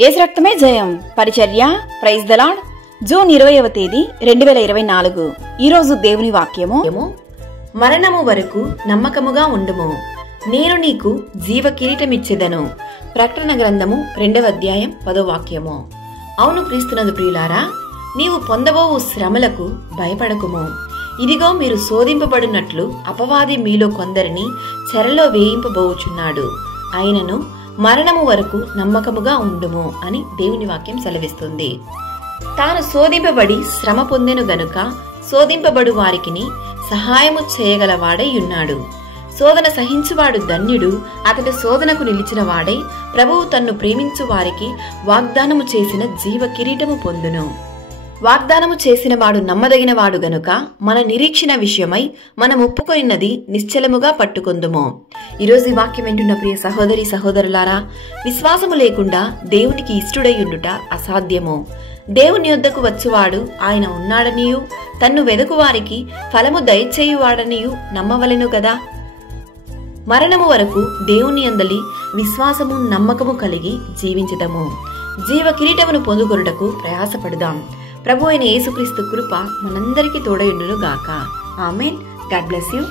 యేసు రక్తమే జయం పరిచర్య ప్రైజ్ ద లార్డ్. జూన్ 20వ తేదీ 2024. ఈరోజు దేవుని వాక్యము, మరణము వరకు నమ్మకముగా ఉండుము, నేను నీకు జీవ కిరీటమిచ్చెదను. ప్రకటన గ్రంథము 2వ అధ్యాయం 10వ వాక్యము. అవును క్రీస్తునందు ప్రియులారా, నీవు పొందబోవు శ్రమలకు భయపడకుము. ఇదిగో మీరు శోధింపబడినట్లు అపవాది మీలో కొందరిని చెరలో వేయింపబోచున్నాడు. అయినను మరణము వరకు నమ్మకముగా ఉండుము అని దేవుని వాక్యం సెలవిస్తుంది. తాను శోధింపబడి శ్రమ పొందెను గనుక శోధింపబడు వారికిని సహాయము చేయగలవాడై ఉన్నాడు. శోధన సహించువాడు ధన్యుడు, అతడి శోధనకు నిలిచిన వాడై ప్రభువు తన్ను ప్రేమించు వారికి వాగ్దానము చేసిన జీవ కిరీటము పొందును. వాగ్దానము చేసిన వాడు నమ్మదగిన వాడు గనుక మన నిరీక్షణ విషయమై మనం ఒప్పుకొనిన్నది నిశ్చలముగా పట్టుకొందుము. ఈరోజు ఈ వాక్యం వింటున్న ప్రియ సహోదరి సహోదరులారా, విశ్వాసము లేకుండా దేవునికి ఇష్టుడై ఉండుట అసాధ్యము. దేవుని యొద్దకు వచ్చువాడు ఆయన ఉన్నాడనియు తన్ను వెదకు వారికి ఫలము దయచేయువాడనియు నమ్మవలెను గదా. మరణము వరకు దేవుని యందలి విశ్వాసము నమ్మకము కలిగి జీవించదము. జీవ కిరీటమును పొందుకొనుటకు ప్రయాసపడుదాం. ప్రభు అయిన యేసుక్రీస్తు కృప మనందరికీ తోడయుండును గాక. ఆమేన్. God bless you.